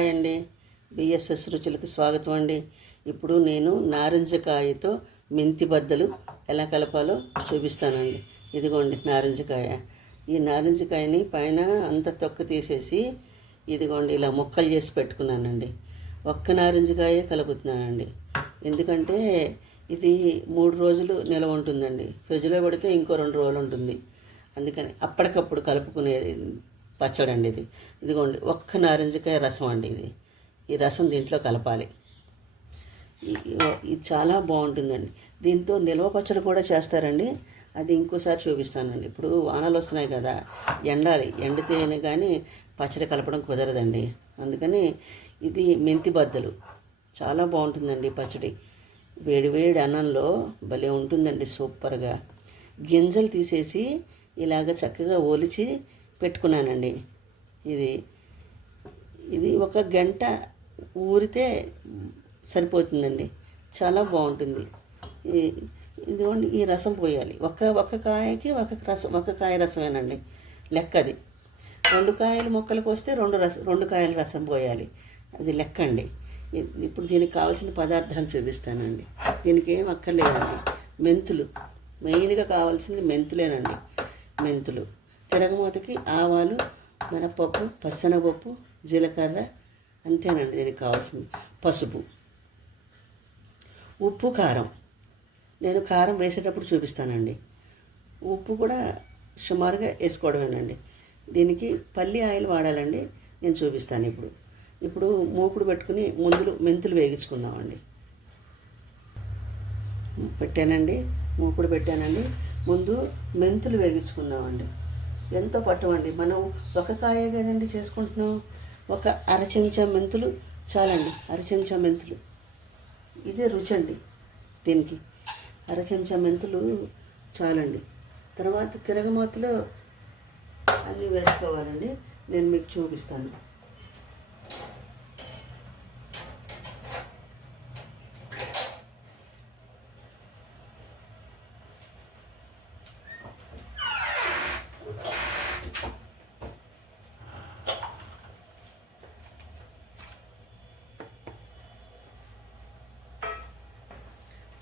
Hi అండి. BSS రుచులకు స్వాగతం అండి. ఇప్పుడు నేను నారింజకాయతో మెంతి బద్దలు ఎలా కలపాలో చూపిస్తానండి. ఇదిగోండి నారింజకాయ. ఈ నారింజకాయని పైన అంత తొక్క తీసేసి ఇదిగోండి ఇలా ముక్కలు చేసి పెట్టుకున్నానండి. ఒక్క నారింజకాయ కలుపుతున్నానండి. ఎందుకంటే ఇది 3 రోజులు నిలవ ఉంటుందండి. ఫ్రిడ్జ్లో పెడితే ఇంకో 2 రోజులు ఉంటుంది. అందుకని అప్పటికప్పుడు కలుపుకునేది పచ్చడి అండి ఇది. ఇదిగోండి ఒక్క నారింజకాయ రసం అండి ఇది. ఈ రసం దీంట్లో కలపాలి. ఇది చాలా బాగుంటుందండి. దీంతో నిల్వ పచ్చడి కూడా చేస్తారండి. అది ఇంకోసారి చూపిస్తానండి. ఇప్పుడు వానలు వస్తున్నాయి కదా, ఎండాలి. ఎండితేనే కానీ పచ్చడి కలపడం కుదరదండి. అందుకని ఇది మెంతి బద్దలు చాలా బాగుంటుందండి పచ్చడి. వేడి వేడి అన్నంలో భలే ఉంటుందండి, సూపర్గా. గింజలు తీసేసి ఇలాగ చక్కగా ఒలిచి పెట్టుకున్నానండి. ఇది 1 గంట ఊరితే సరిపోతుందండి. చాలా బాగుంటుంది. ఇదిగోండి ఈ రసం పోయాలి. ఒక కాయకి ఒక కాయ రసమేనండి లెక్కది. 2 కాయలు మొక్కలు పోస్తే 2 కాయల రసం పోయాలి. అది లెక్క అండి. ఇప్పుడు దీనికి కావాల్సిన పదార్థాలు చూపిస్తానండి. దీనికి ఏం అక్కర్లేదండి. మెంతులు మెయిన్గా కావాల్సింది మెంతులేనండి. మెంతులు, తిరగమూతకి ఆవాలు, మినపప్పు, పచ్చెనగపప్పు, జీలకర్ర, అంతేనండి దీనికి కావాల్సింది. పసుపు, ఉప్పు, కారం. నేను కారం వేసేటప్పుడు చూపిస్తానండి. ఉప్పు కూడా సుమారుగా వేసుకోవడమేనండి. దీనికి పల్లి ఆయిల్ వాడాలండి. నేను చూపిస్తాను ఇప్పుడు మూకుడు పెట్టుకుని మెంతులు వేగించుకుందామండి. మూకుడు పెట్టానండి. ముందు మెంతులు వేగించుకుందామండి. ఎంతో పట్టమండి. మనం 1 కాయ కదండి చేసుకుంటున్నాం. ఒక 1/2 చెంచా మెంతులు చాలండి. 1/2 చెంచా మెంతులు. ఇదే రుచి అండి దీనికి. 1/2 చెంచా మెంతులు చాలండి. తర్వాత తిరగమూతలో అన్నీ వేసుకోవాలండి. నేను మీకు చూపిస్తాను.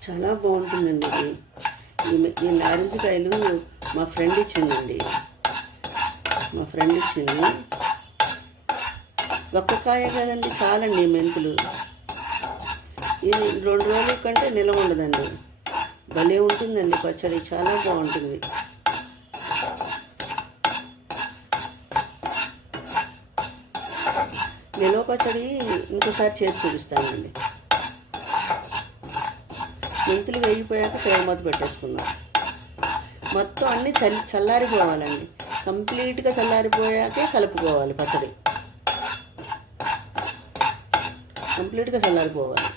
చాలా బాగుంటుందండి ఇది. ఈ నారింజకాయలు మా ఫ్రెండ్ ఇచ్చిందండి. ఒక్క కాయ కదండి, చాలండి మెంతులు. ఇది 2 రోజుల కంటే నిల్వ ఉండదండి. భలే ఉంటుందండి పచ్చడి, చాలా బాగుంటుంది. నిల్వ పచ్చడి ఇంకోసారి చేసి చూపిస్తానండి. మెంతులు వేగిపోయాక తిరగమూత పెట్టేసుకుందాం. మొత్తం అన్నీ చల్లారిపోవాలండి. కంప్లీట్గా చల్లారిపోయాకే కలుపుకోవాలి పచ్చడి. కంప్లీట్గా చల్లారిపోవాలి.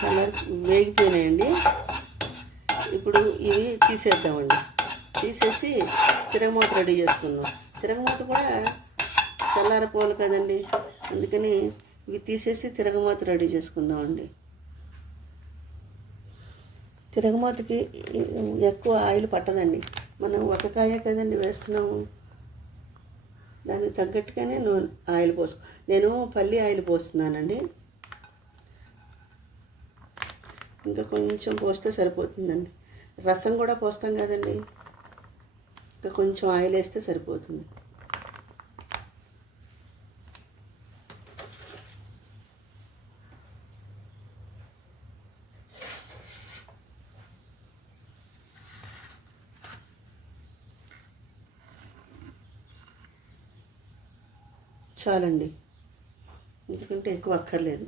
చాలా వేగిపోయినాయండి. ఇప్పుడు ఇవి తీసేద్దామండి. తీసేసి తిరగమూత రెడీ చేసుకుందాం. తిరగమూత కూడా చల్లారిపోవాలి కదండి. అందుకని ఇవి తీసేసి తిరగమూత రెడీ చేసుకుందామండి. తిరగమూతకి ఎక్కువ ఆయిల్ పట్టదండి. మనం 1 కాయ కదండి వేస్తున్నాము. దానికి తగ్గట్టుగానే ఆయిల్ నేను పల్లి ఆయిల్ పోస్తున్నానండి. ఇంకా కొంచెం పోస్తే సరిపోతుందండి. రసం కూడా పోస్తాం కదండి. ఇంకా కొంచెం ఆయిల్ వేస్తే సరిపోతుంది. చాలండి, ఎందుకంటే ఎక్కువ అక్కర్లేదు.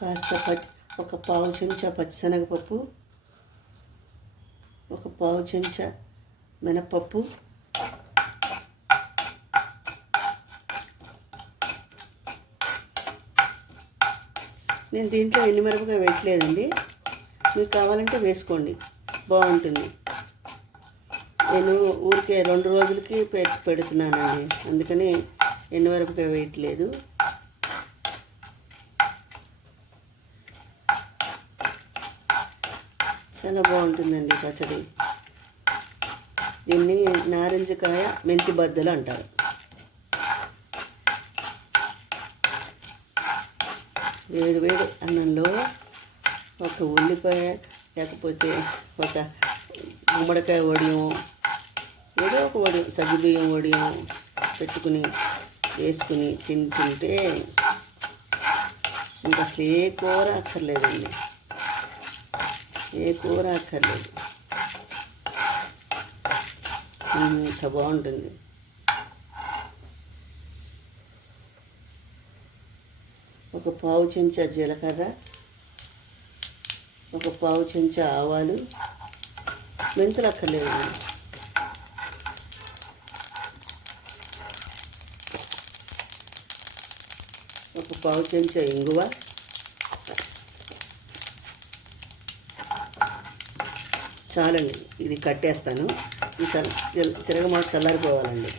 కాస్త ఒక పావు చెంచా పచ్చిశనగపప్పు, ఒక పావు చెంచా మినప్పప్పు, నేను దీంట్లో ఎండుమిరపకాయ వేయట్లేదండి, మీకు కావాలంటే వేసుకోండి, బాగుంటుంది. నేను ఊరికే 2 రోజులకి పెడుతున్నానండి, అందుకని ఎండుమిరపకాయ వేయట్లేదు. చాలా బాగుంటుందండి పచ్చడి. దీన్ని నారింజకాయ మెంతి బద్దలు అంటారు. వేడి వేడి అన్నంలో ఒక ఉల్లిపాయ లేకపోతే ఒక గుమ్మడికాయ వడియం, ఏదో ఒక వడియం, సగ్గుబియ్యం వడియం పెట్టుకుని వేసుకుని తింటుంటే ఇంకా అసలు ఏ కూర అక్కర్లేదండి, ఏ కూర అక్కర్లేదు, ఇంత బాగుంటుంది. ఒక పావు చెంచా జీలకర్ర, ఒక పావు చెంచా ఆవాలు, మెంతులు అక్కర్లేదు, ఒక పావు చెంచా ఇంగువ, చాలండి. ఇది కట్టేస్తాను. ఈ తిరగమాత చల్లారిపోవాలండి,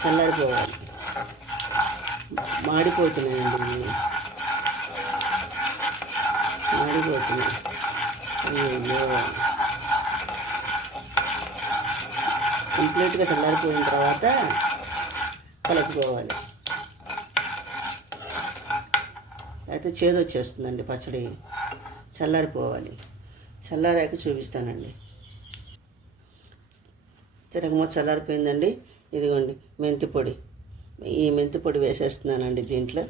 చల్లారిపోవాలి. మాడిపోతున్నాయండి, మాడిపోతున్నాయి. కంప్లీట్గా చల్లారిపోయిన తర్వాత కలుపుకోవాలి, అయితే చేదు వచ్చేస్తుందండి పచ్చడి. చల్లారిపోవాలి, చల్లారాక చూపిస్తానండి. తిరగమాత చల్లారిపోయిందండి. ఇదిగోండి మెంతి పొడి, ఈ మెంతి పొడి వేసేస్తున్నానండి దీంట్లో.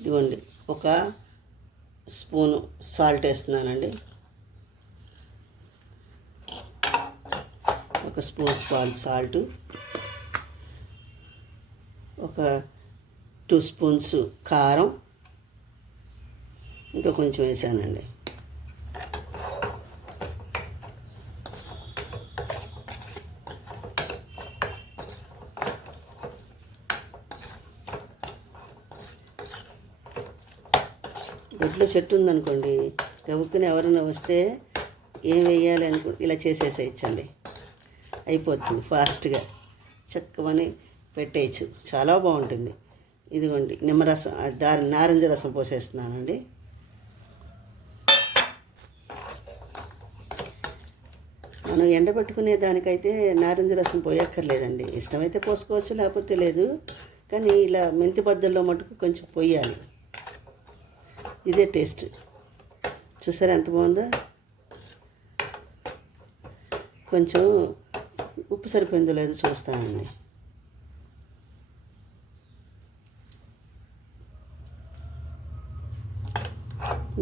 ఇదిగోండి ఒక స్పూను సాల్ట్ వేస్తున్నానండి, ఒక స్పూన్ సాల్ట్, ఒక 2 స్పూన్స్ కారం, ఇంకా కొంచెం వేసానండి. దొడ్లో చెట్టు ఉందనుకోండి, గబుక్కుని ఎవరైనా వస్తే ఏం వేయాలి ఇలా చేసేసేయచ్చండి, అయిపోతుంది ఫాస్ట్గా, చక్కమని పెట్టేయచ్చు, చాలా బాగుంటుంది. ఇదిగోండి నిమ్మరసం, నారింజ రసం పోసేస్తున్నానండి. మనం ఎండబెట్టుకునే దానికైతే నారింజ రసం పోయక్కర్లేదండి, ఇష్టమైతే పోసుకోవచ్చు, లేకపోతే లేదు. కానీ ఇలా మెంతి బద్దల్లో మటుకు కొంచెం పొయ్యాలి, ఇదే టేస్ట్. చూసారా ఎంత బాగుందో? కొంచెం ఉప్పు సరిపోయిందో లేదో చూస్తానండి.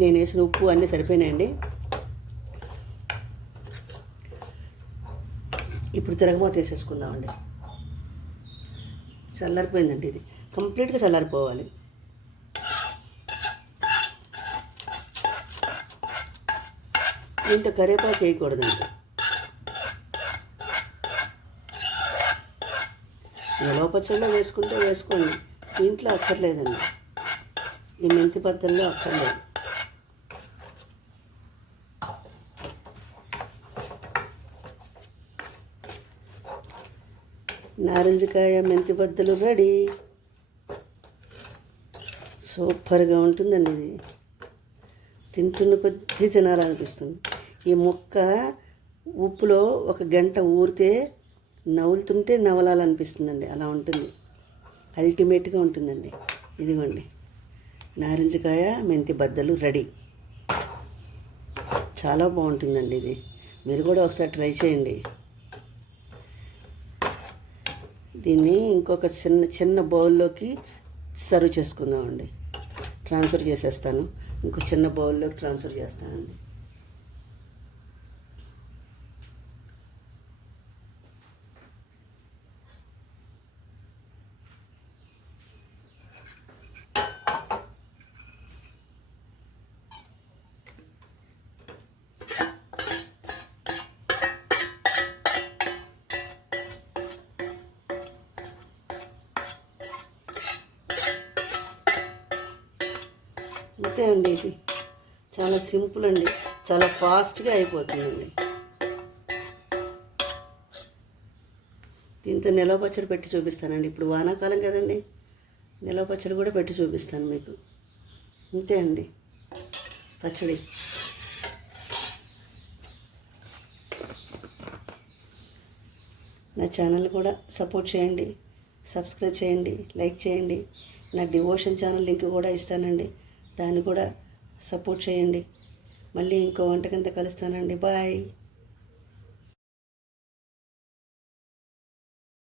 నేను వేసిన ఉప్పు అన్నీ సరిపోయినాయండి. ఇప్పుడు తిరగమాత వేసేసుకుందామండి. చల్లారిపోయిందండి, ఇది కంప్లీట్గా చల్లారిపోవాలి. దీంట్లో కరివేపాకు వేయకూడదండి, నిలవ పచ్చడిలో వేసుకుంటే వేసుకోండి, దీంట్లో అక్కర్లేదండి, ఈ మెంతి బద్దల్లో అక్కర్లేదు. నారింజకాయ మెంతి బద్దలు రెడీ. సూపర్గా ఉంటుందండి ఇది, తింటున్న కొద్దీ తినాలనిపిస్తుంది. ఈ ముక్క ఉప్పులో 1 గంట ఊరితే నవ్వులుతుంటే నవలాలనిపిస్తుందండి, అలా ఉంటుంది, అల్టిమేట్గా ఉంటుందండి. ఇదిగోండి నారింజకాయ మెంతి బద్దలు రెడీ. చాలా బాగుంటుందండి ఇది. మీరు కూడా ఒకసారి ట్రై చేయండి. దీన్ని ఇంకొక చిన్న చిన్న బౌల్లోకి సర్వ్ చేసుకుందామండి. ట్రాన్స్ఫర్ చేసేస్తాను. ఇంకో చిన్న బౌల్లోకి ట్రాన్స్ఫర్ చేస్తానండి. అంతే అండి. ఇది చాలా సింపుల్ అండి. చాలా ఫాస్ట్గా అయిపోతుందండి. దీంతో నిలవ పచ్చడి పెట్టి చూపిస్తానండి. ఇప్పుడు వానాకాలం కదండి, నిలవ పచ్చడి కూడా పెట్టి చూపిస్తాను మీకు. అంతే అండి పచ్చడి. నా ఛానల్ కూడా సపోర్ట్ చేయండి, సబ్స్క్రైబ్ చేయండి, లైక్ చేయండి. నా డివోషన్ ఛానల్ లింక్ కూడా ఇస్తానండి, దాన్ని కూడా సపోర్ట్ చేయండి. మళ్ళీ ఇంకో వంటకంతో కలుస్తానండి. బాయ్.